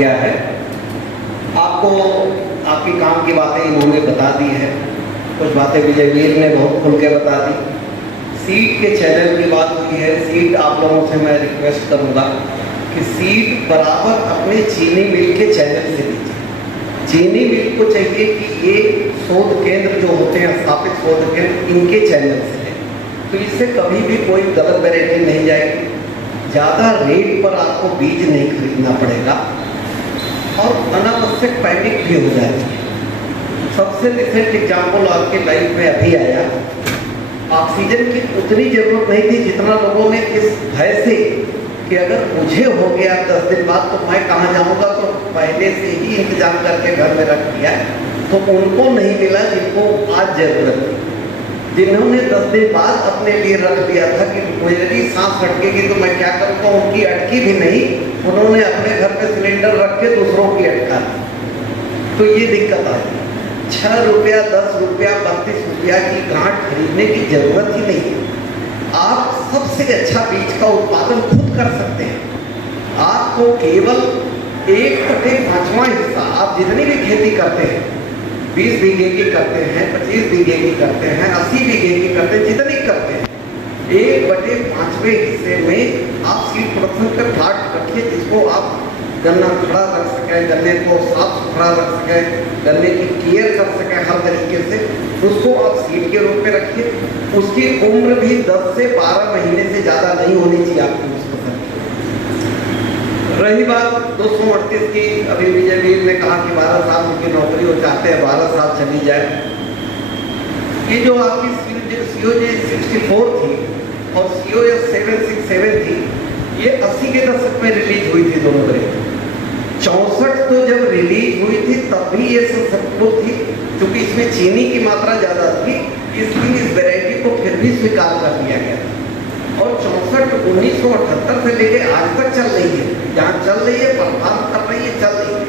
दिया है। आपको आपकी काम की बातें इन्होंने बता दी है, कुछ बातें विजयवीर ने बहुत खुल के बता दी। सीट के चैनल की बात हुई है। सीट आप लोगों से मैं रिक्वेस्ट करूंगा कि सीट बराबर अपने चीनी मिल के चैनल से लीजिए। चीनी मिल को चाहिए कि ये शोध केंद्र जो होते हैं, स्थापित शोध केंद्र, इनके चैनल से लें, तो इससे कभी भी कोई गलत वैरायटी नहीं जाएगी। ज़्यादा रेट पर आपको बीज नहीं खरीदना पड़ेगा और अनावश्यक पैनिक भी हो जाएगी। सबसे रिसेंट एग्जाम्पल आपके लाइफ में अभी आया, ऑक्सीजन की उतनी जरूरत नहीं थी जितना लोगों ने इस भय से कि अगर मुझे हो गया 10 दिन बाद तो मैं कहाँ जाऊँगा, तो पहले से ही इंतजाम करके घर में रख दिया। तो उनको नहीं मिला जिनको आज जरूरत थी। जिन्होंने 10 दिन बाद अपने लिए रख दिया था कि मेरी सांस अटकेगी तो मैं क्या करूँगा, उनकी अटकी भी नहीं, उन्होंने अपने घर पे सिलेंडर रख के दूसरों की अटका दी। तो ये दिक्कत आई। 6 रुपया, 10 रुपया, 32 रुपया की गांठ खरीदने की जरूरत ही नहीं है। आप सबसे अच्छा बीज का उत्पादन खुद कर सकते हैं। आपको केवल 1/5वां हिस्सा, आप जितनी भी खेती करते हैं, 20 बीघे की करते हैं, 25 बीघे की करते हैं, 80 बीघे की करते हैं, जितनी करते हैं, 1/5वें हिस्से में आप सीड प्रोडक्शन का प्लाट रखिए, जिसको आप गन्ना खड़ा रख सकें, गन्ने को साफ सुथरा रख सकें, गन्ने की केयर कर सकें हर तरीके से, उसको आप सीड के रूप में रखिए। उसकी उम्र भी 10 से 12 महीने से ज़्यादा नहीं होनी चाहिए आपकी उस फसल की। रही बात 238 की, अभी विजयवीर ने कहा कि 12 साल उनकी नौकरी हो, चाहते हैं 12 साल चली जाए। ये जो आपकी COJ 64 थी और COS 767 थी, ये 80 के दशक में रिलीज हुई थी दोनों तरह। 64 तो जब रिलीज हुई थी तब भी ये सक्सेसफुल थी, क्योंकि इसमें चीनी की मात्रा ज़्यादा थी, इसलिए इस वैरायटी को फिर भी स्वीकार कर लिया गया। और 64 1978 से लेके आज तक चल रही है, जहाँ चल रही है, परफॉर्म कर रही है, चल रही है।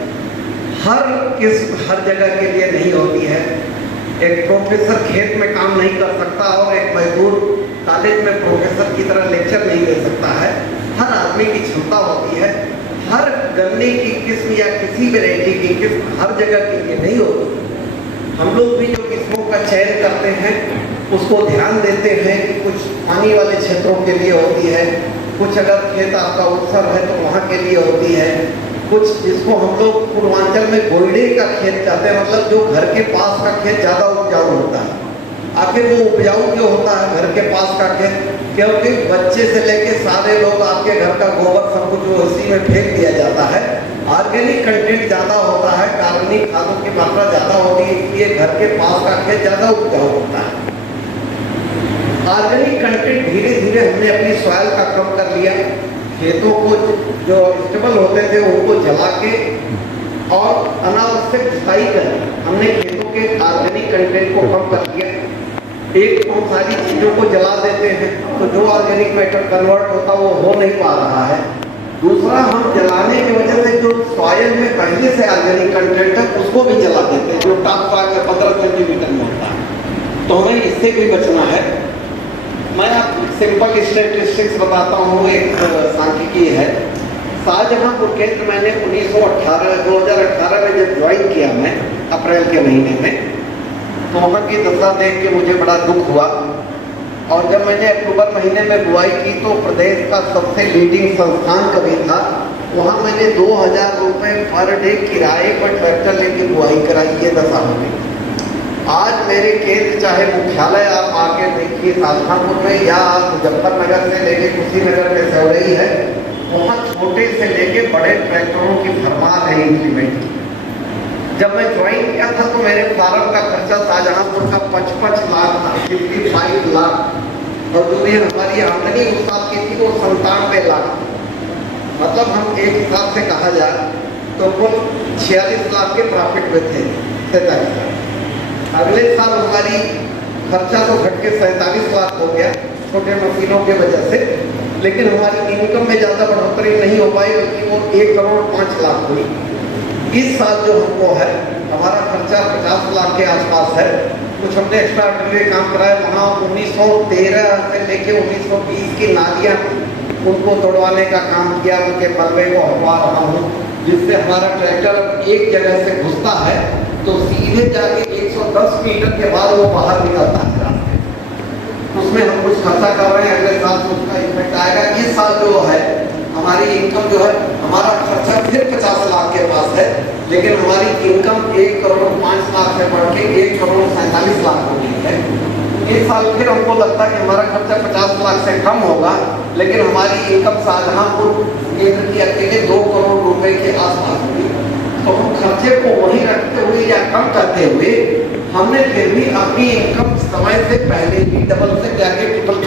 हर किस्म हर जगह के लिए नहीं होती है। एक प्रोफेसर खेत में काम नहीं कर सकता और एक मजदूर कॉलेज में प्रोफेसर की तरह लेक्चर नहीं दे सकता है। हर आदमी की क्षमता होती है। हर गन्ने की किस्म या किसी वैरायटी की किस्म हर जगह के लिए नहीं होती। हम लोग भी जो किस्मों का चयन करते हैं उसको ध्यान देते हैं कि कुछ पानी वाले क्षेत्रों के लिए होती है, कुछ अगर खेत आपका उत्सव है तो वहाँ के लिए होती है, कुछ जिसको हम लोग पूर्वांचल में गोइडे का खेत कहते हैं, मतलब जो घर के पास का खेत ज़्यादा उपजाऊ होता है। आखिर वो उपजाऊ क्यों होता है घर के पास का खेत? क्योंकि बच्चे से लेके सारे लोग आपके घर का गोबर सब कुछ वो इसी में फेंक दिया जाता है। ऑर्गेनिक कंटेंट ज़्यादा होता है, कार्बनिक खादों की मात्रा ज़्यादा होती है, इसलिए घर के पास का खेत ज़्यादा उपजाऊ होता है। ऑर्गेनिक कंटेंट धीरे धीरे हमने अपनी सॉइल का कम कर लिया। खेतों को जो स्टेबल होते थे उनको जला के और अनावश्यक जुताई कर हमने खेतों के ऑर्गेनिक कंटेंट को कम कर दिया। एक तो सारी चीज़ों को जला देते हैं तो जो ऑर्गेनिक मैटर कन्वर्ट होता वो हो नहीं पा रहा है। दूसरा, हम जलाने की वजह से जो सॉइल में पहले से ऑर्गेनिक कंटेंट है उसको भी जला देते हैं, जो टॉप सॉइल में 15 सेंटीमीटर में होता है। तो हमें इससे भी बचना है। मैं आपको सिंपल स्टैटिस्टिक्स बताता हूँ। एक सांख्यिकी है। शाहजहांपुर केंद्र मैंने 2018 में जब ज्वाइन किया मैं अप्रैल के महीने में, तो वहाँ की दशा देख के मुझे बड़ा दुख हुआ। और जब मैंने अक्टूबर महीने में बुआई की तो प्रदेश का सबसे लीडिंग संस्थान कभी था, वहाँ मैंने 2000 रुपये पर डे किराए पर ट्रैक्टर लेके बुआई कराई। ये दशा हो गई। आज मेरे केंद्र चाहे मुख्यालय आप आके देखिए शाहजहांपुर में या मुजफ्फरनगर से लेके कुशीनगर में सेवरई है, वहाँ छोटे से लेके बड़े ट्रैक्टरों की भरमार है इंप्लीमेंट की। जब मैं ज्वाइन किया था तो मेरे फार्म का खर्चा शाहजहांपुर का 55 लाख था, 55 लाख, और जो भी हमारी आमदनी उस साल की थी वो 97 लाख। मतलब हम एक हिसाब से कहा जाए तो कुल 46 लाख के प्रॉफिट में थे, 47 लाख। अगले साल हमारी खर्चा तो घट के 47 लाख हो गया छोटे मशीनों के वजह से, लेकिन हमारी इनकम में ज़्यादा बढ़ोतरी नहीं हो पाई, बल्कि वो 1 करोड़ 5 लाख हुई। इस साल जो हमको है हमारा खर्चा 50 लाख के आसपास है। कुछ हमने एक्स्ट्रा ऑर्डिनरी काम कराया। वहाँ 1913 से लेके 1920 की नालियाँ उनको तोड़वाने का काम किया, उनके मलबे को हटवा रहा हूँ। जिससे हमारा ट्रैक्टर एक जगह से घुसता है तो सीधे जाके 110 मीटर के बाद वो बाहर निकलता है रास्ते। उसमें हम कुछ खर्चा कर रहे हैं, अगले साल तो उसका इफेक्ट आएगा। इस साल जो है हमारी इनकम जो है, हमारा खर्चा फिर 50 लाख के पास है, लेकिन हमारी इनकम 1 करोड़ 5 लाख से बढ़ के 1 करोड़ 47 लाख हो गई है। इस साल फिर हमको लगता है कि हमारा खर्चा 50 लाख से कम होगा, लेकिन हमारी इनकम शाहजहांपुर केंद्र की अकेले 2 करोड़ रुपए के आसपास होगी। तो हम खर्चे को वहीं रखते हुए या कम करते हुए हमने फिर भी अपनी इनकम समय से पहले भी डबल से जाके ट्रिपल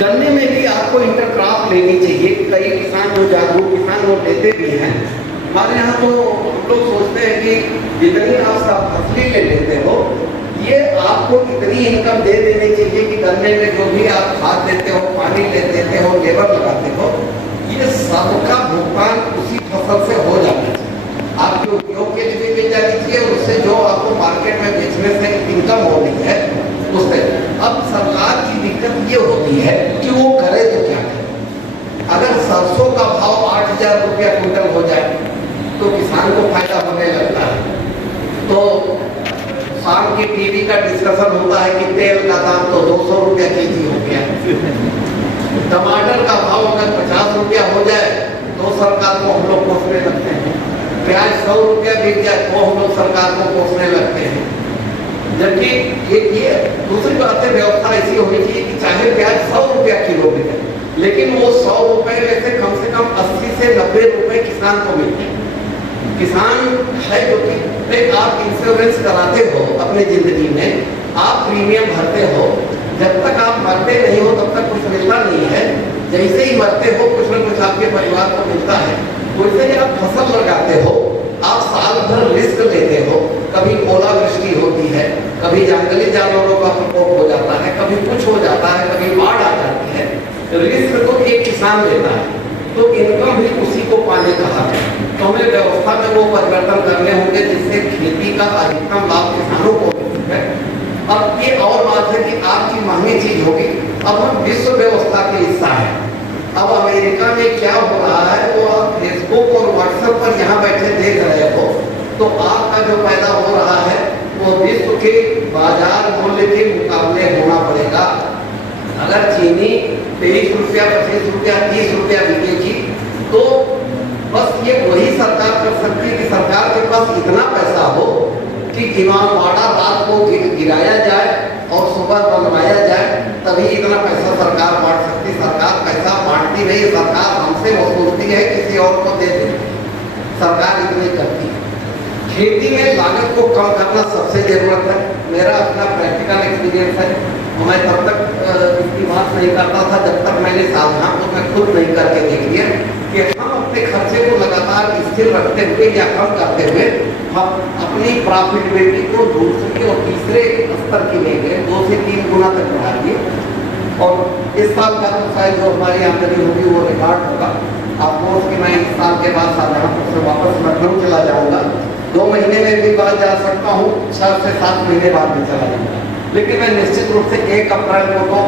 करने में भी आपको इंटरक्रॉप लेनी चाहिए। कई किसान जो जागरूक किसान वो लेते भी हैं। हमारे यहाँ तो हम लोग सोचते हैं कि जितनी आप सब फसली ले लेते हो, ये आपको इतनी इनकम दे देनी चाहिए कि गन्ने में जो भी आप खाद देते हो, पानी ले देते हो, लेबर लगाते हो, ये सबका भुगतान उसी फसल से हो जाना चाहिए। आपके उपयोग के लिए मिल जानी चाहिए, उससे जो आपको मार्केट में बेचने से इनकम हो रही है उससे। अब सरकार की दिक्कत ये होती है कि वो करे तो क्या करे। अगर सरसों का भाव 8,000 रुपया क्विंटल हो जाए तो किसान को फायदा होने लगता है। तो शाम की टीवी का डिस्कशन होता है कि तेल का दाम तो 200 रुपया केजी हो गया। टमाटर का भाव अगर 50 रुपया हो जाए तो सरकार को हम लोग कोसने लगते हैं। प्याज 100 रुपया बिक जाए तो हम लोग सरकार को कोसने लगते हैं। जबकि ये दूसरी बात है, व्यवस्था ऐसी होनी चाहिए कि चाहे प्याज 100 रुपया किलो बिके, लेकिन वो 100 रुपए में से कम 80 से 90 रुपए किसान को मिलते हैं। किसान है जो कि आप इंश्योरेंस कराते हो अपनी जिंदगी में, आप प्रीमियम भरते हो, जब तक आप मरते नहीं हो तब तक कुछ मिलता नहीं है। जैसे ही मरते हो कुछ न कुछ आपके परिवार को मिलता है। वैसे ही आप फसल लगाते हो, आप साल भर रिस्क लेते हो। कभी ओलावृष्टि होती है, कभी जंगली जानवरों का प्रकोप हो जाता है, कभी कुछ हो जाता है, कभी बाढ़ आ जाती है। रिस्क तो एक किसान लेता है, तो इनकम भी उसी को पाने का हक है। तो हमें व्यवस्था में वो परिवर्तन करने होंगे जिससे खेती का अधिकतम लाभ किसानों को मिल सके। अब ये और बात है कि आपकी महंगी चीज होगी। अब हम विश्व व्यवस्था के हिस्सा है। अब अमेरिका में क्या हो रहा है वो आप फेसबुक और व्हाट्सएप पर यहाँ बैठे देख रहे हो, तो आपका जो पैदा हो रहा है वो विश्व के बाजार मूल्य के मुकाबले होना पड़ेगा। अगर चीनी 23 रुपया 25 रुपया 30 रुपया बिकेगी तो बस ये वही सरकार कर सकती है कि सरकार के पास इतना पैसा हो कि इमामबाड़ा रात को गिराया जाए और सुबह बनवाया जाए, तभी इतना पैसा सरकार बांट सकती। सरकार पैसा बांटती नहीं, सरकार हमसे वसूलती है, किसी और को दे देती। सरकार इतनी करती है। खेती में लागत को कम करना सबसे जरूरत है। मेरा अपना प्रैक्टिकल एक्सपीरियंस है। मैं तब तक इसकी बात नहीं करता था जब तक मैंने शाहजहांपुर में खुद नहीं करके देख लिया कि हम अपने खर्चे को लगातार स्थिर रखते हुए या कम करते हुए हम अपनी प्रॉफिटेबिलिटी को दूसरे और तीसरे स्तर की ले गए, 2 से 3 गुना तक बढ़ा दिए। और इस साल का तो शायद जो हमारी आमदनी होगी वो रिकॉर्ड होगा। आपको उसकी मैं इस साल के बाद शाहजहांपुर से वापस लखनऊ चला जाऊँगा। 2 महीने में भी बाद जा सकता हूँ, 6 से 7 महीने बाद भी चला जाऊँगा, लेकिन मैं निश्चित रूप से 1 अप्रैल को तो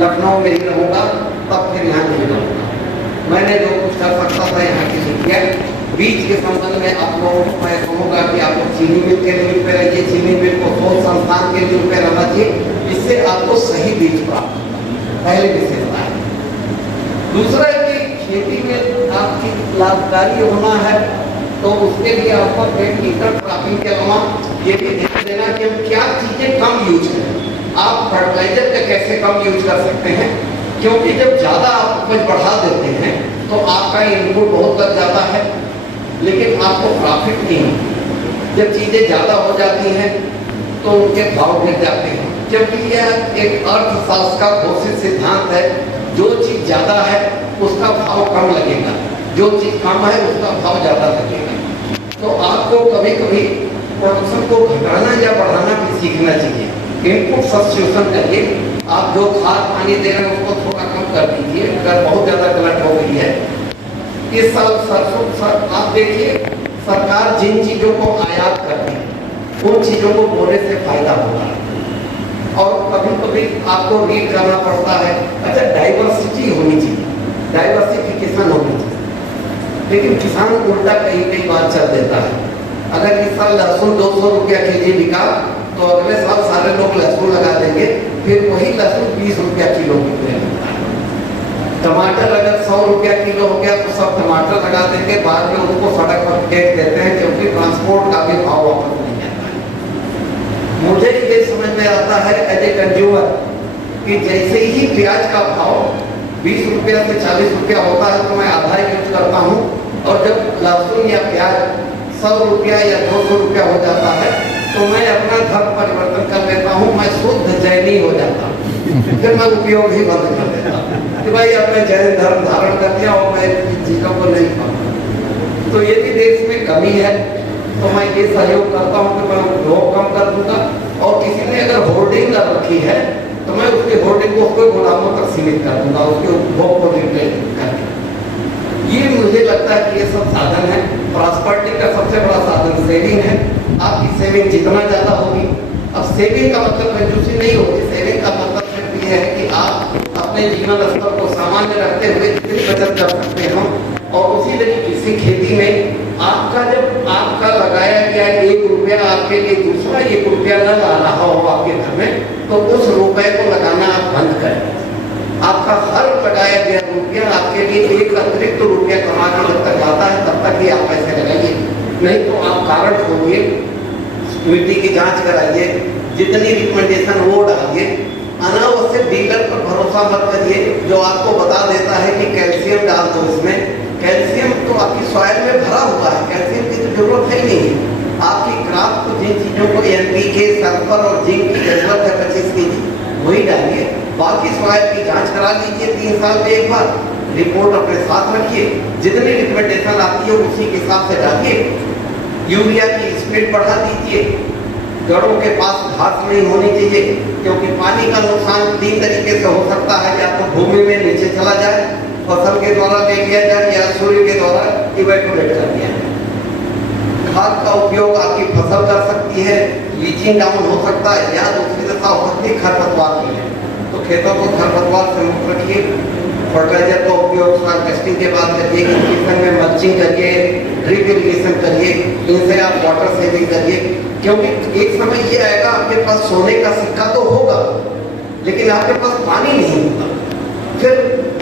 लखनऊ में ही रहूँगा, तब फिर यहाँ नहीं रहूँगा। मैंने जो कुछ कर सकता था यहाँ की लिखिए। बीज के संबंध में आप लोगों को मैं कहूँगा कि आप लोग चीनी मिल के लीड पे रहिए, चीनी मिल को शोध संस्थान के लीड पे रहना चाहिए, इससे आपको सही बीज प्राप्त होगा। पहली विशेषता है। दूसरा है कि खेती में आपकी लाभकारी होना है तो उसके लिए आपको इंटरक्रॉपिंग के अलावा ये भी ध्यान देना कि हम क्या चीजें कम यूज करें। आप फर्टिलाइजर का कैसे कम यूज कर सकते हैं, क्योंकि जब ज्यादा आप उपज बढ़ा देते हैं तो आपका इनपुट बहुत लग जाता है, लेकिन आपको प्रॉफिट नहीं होती। जब चीजें ज्यादा हो जाती हैं तो उनके भाव गिर जाते हैं, क्योंकि यह एक अर्थशास्त्र का घोषित सिद्धांत है। जो चीज ज्यादा है उसका भाव कम लगेगा, जो चीज कम है उसका भाव ज्यादा लगेगा। तो आपको कभी कभी प्रोडक्शन को घटाना या बढ़ाना भी सीखना चाहिए। इनपुट सब्स्टिट्यूशन करिए। आप जो खाद पानी दे रहे हैं उसको थोड़ा कम कर दीजिए अगर बहुत ज्यादा गलत हो गई है। इस साल सरसों आप देखिए, सरकार जिन चीजों को आयात करती है उन चीजों को बोने से फायदा होगा। और कभी कभी आपको रीड करना पड़ता है। अच्छा, डाइवर्सिटी होनी चाहिए, डाइवर्सिफिकेशन होनी चाहिए। लेकिन किसान उल्टा कहीं कहीं बात चल देता है। अगर इस साल लहसुन 200 रुपया केजी बिका तो अगले साल सारे लोग लहसुन लगा देंगे, फिर वही लहसुन 20 रुपया किलो बिकने लगता है। टमाटर अगर 100 रुपया किलो हो गया तो सब टमाटर लगा देंगे, बाद में उसको सड़क पर फेंक देते हैं क्योंकि ट्रांसपोर्ट का भी भाव वापस नहीं आता है। मुझे ये समझ में आता है एज ए कंज्यूमर कि जैसे ही प्याज का भाव 20 रुपया से 40 रुपया होता है तो मैं आधा यूज करता हूँ, और जब लहसुन या प्याज 100 रुपया या 200 रुपया हो जाता है तो मैं अपना धर्म परिवर्तन कर लेता हूँ, मैं शुद्ध जैनी हो जाता हूँ। फिर मैं उपयोग ही बंद कर देता हूँ कि भाई अब मैं जैन धर्म धारण कर दिया और मैं इन चीजों को नहीं पाऊंगा। तो यदि देश में कमी है तो मैं ये सहयोग करता हूँ कि मैं उपभोग कम कर दूंगा, और किसी ने अगर होर्डिंग कर रखी है तो मैं उसके होर्डिंग को उसके गोदामों तक सीमित कर दूंगा, उसके उपभोग को रिटेल करके। ये मुझे लगता है कि ये सब साधन है। प्रॉस्पेरिटी का सबसे बड़ा साधन सेविंग है। आपकी सेविंग जितना ज्यादा होगी, अब सेविंग का मतलब कंजूसी नहीं होगी, सेविंग का मतलब सिर्फ ये है कि आप अपने जीवन स्तर को सामान्य रखते हुए जितनी बचत कर सकते हो, और उसी तरीके से खेती में आपका जब आपका लगाया गया 1 रुपया आपके लिए दूसरा 1 रुपया न ला रहा हो आपके घर में, तो उस रुपए को लगाना आप बंद करें। आपका हर लगाया गया रुपया आपके लिए एक अतिरिक्त रुपया कमा के जब तक आता है तब तक ही आप पैसे लगाइए, नहीं तो आप कारण खोलिए, मिट्टी की जांच कराइए, जितनी रिकमेंडेशन वो डालिए। अनावश्यक डीलर पर भरोसा मत करिए जो आपको बता देता है कि कैल्शियम डाल दो इसमें। कैल्शियम तो आपकी सॉइल में भरा हुआ है, कैल्शियम की तो जरूरत है ही नहीं। आपकी क्रॉप को जिन चीजों को NPK, सल्फर और जिंक की जरूरत है 25 kg वही डालिए। बाकी सॉइल की जांच करा लीजिए 3 साल में एक बार, रिपोर्ट अपने साथ रखिए, जितनी रिकमेंडेशन आती है उसी के हिसाब से डालिए। यूरिया की स्पीड बढ़ा दीजिए, जड़ों के पास घास नहीं होनी चाहिए, क्योंकि पानी का नुकसान 3 तरीके से हो सकता है, या तो भूमि में नीचे चला जाए, फसल के द्वारा ले लिया जाए, या सूर्य के द्वारा इवेपोरेट कर दिया जाए। खाद का उपयोग आपकी फसल कर सकती है, लीचिंग डाउन हो सकता है, या दूसरी दशा हो सकती है खरपतवार मिले, तो खेतों को खरपतवार से मुक्त रखिए। फर्टिलाइजर का उपयोग सॉइल टेस्टिंग के बाद करिए, इरिगेशन में मल्चिंग करिए, ड्रिप इरिगेशन करिए, इनसे आप वाटर सेविंग करिए, क्योंकि एक समय ये आएगा आपके पास सोने का सिक्का तो होगा लेकिन आपके पास पानी नहीं होगा। फिर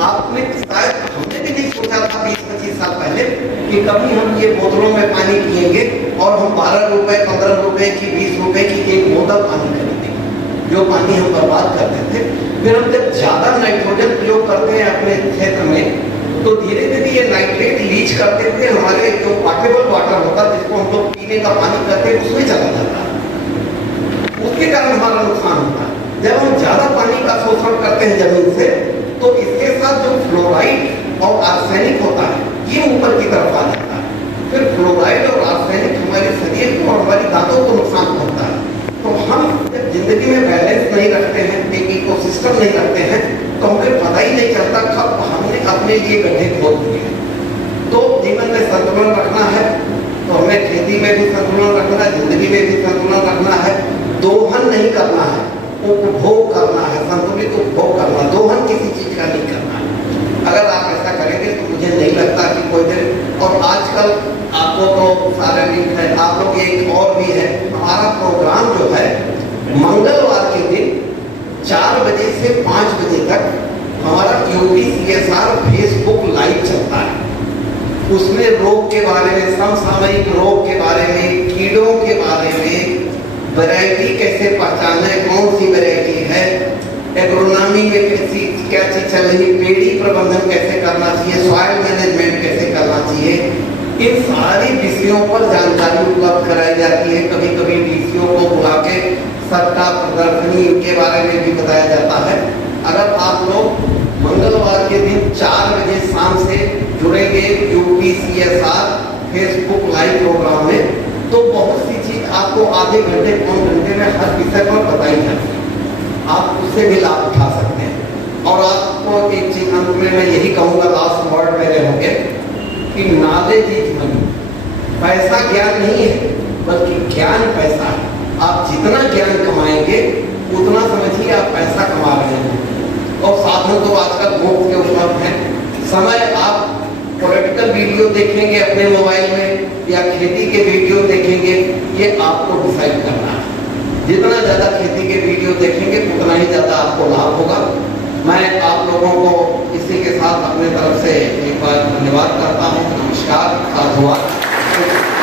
आपने शायद, हमने भी नहीं सोचा था 20-25 साल पहले कि कभी हम ये बोतलों में पानी पिएंगे और हम 12 रुपए, 15 रुपए की, 20 रुपए की एक बोतल पानी खरीदेंगे, जो पानी हम बर्बाद करते थे। फिर हम जब ज्यादा नाइट्रोजन प्रयोग करते हैं अपने क्षेत्र में, तो धीरे धीरे ये नाइट्रेट लीच करते हुए हमारे जो पॉटेबल वाटर होता है, जिसको हम लोग पीने का पानी करते हैं, उसमें चला जाता है। उसके कारण हमारा नुकसान होता है। जब हम ज्यादा पानी का शोषण करते हैं जमीन से, तो इसके साथ जो फ्लोराइड और आर्सेनिक होता है ये ऊपर की तरफ आ जाता है। फिर फ्लोराइड और आर्सेनिक हमारे शरीर को और हमारी दांतों को नुकसान पहुंचता है। तो हम जब जिंदगी में बैलेंस नहीं रखते हैं, एक इकोसिस्टम नहीं रखते हैं, तो हमें पता ही नहीं चलता कब हमने अपने लिए गड्ढे खोद दिए। तो जीवन में संतुलन रखना है, तो हमें खेती में भी संतुलन रखना है, जिंदगी में भी संतुलन रखना है। दोहन नहीं करना है, उपभोग करना है, संतुलित उपभोग करना, दोहन किसी चीज का नहीं करना है। अगर आप ऐसा करेंगे तो मुझे नहीं लगता कि कोई दिन, और आजकल आपको तो सारे लिंक है, आप लोग एक और भी है, हमारा प्रोग्राम जो है मंगलवार के दिन 4 बजे से 5 बजे तक हमारा UPCSR फेसबुक लाइव चलता है। उसमें रोग के बारे में, समसामयिक रोग के बारे में, कीड़ों के बारे में, वैरायटी कैसे पहचाने, कौन सी वैरायटी है, एग्रोनॉमी में कैसी क्या चीज चल रही, पेड़ी प्रबंधन कैसे करना चाहिए, सॉइल मैनेजमेंट कैसे करना चाहिए, इन सारी विषयों पर जानकारी उपलब्ध कराई जाती है। कभी कभी DCO को बुला के सट्टा प्रदर्शनी इनके बारे में भी बताया जाता है। अगर आप लोग मंगलवार के दिन 4 बजे शाम से जुड़ेंगे UPCSR फेसबुक लाइव प्रोग्राम में, तो बहुत सी चीज आपको आधे घंटे, पौन घंटे में हर विषय पर बताई जाती है, आप उससे भी लाभ उठा सकते हैं। और आपको एक चीज अंत में मैं यही कहूँगा, लास्ट वर्ड मेरे होंगे कि नॉलेज इज मनी। पैसा ज्ञान नहीं है, बल्कि ज्ञान पैसा है। आप जितना ज्ञान कमाएंगे उतना समझिए आप पैसा कमा रहे हैं। और साधन तो आजकल मुफ्त के उपलब्ध हैं। समय आप पॉलिटिकल वीडियो देखेंगे अपने मोबाइल में या खेती के वीडियो देखेंगे, ये आपको डिसाइड करना है। जितना ज़्यादा खेती के वीडियो देखेंगे उतना ही ज़्यादा आपको लाभ होगा। मैं आप लोगों को इसी के साथ अपने तरफ से एक बार धन्यवाद करता हूँ। नमस्कार, साधुवाद।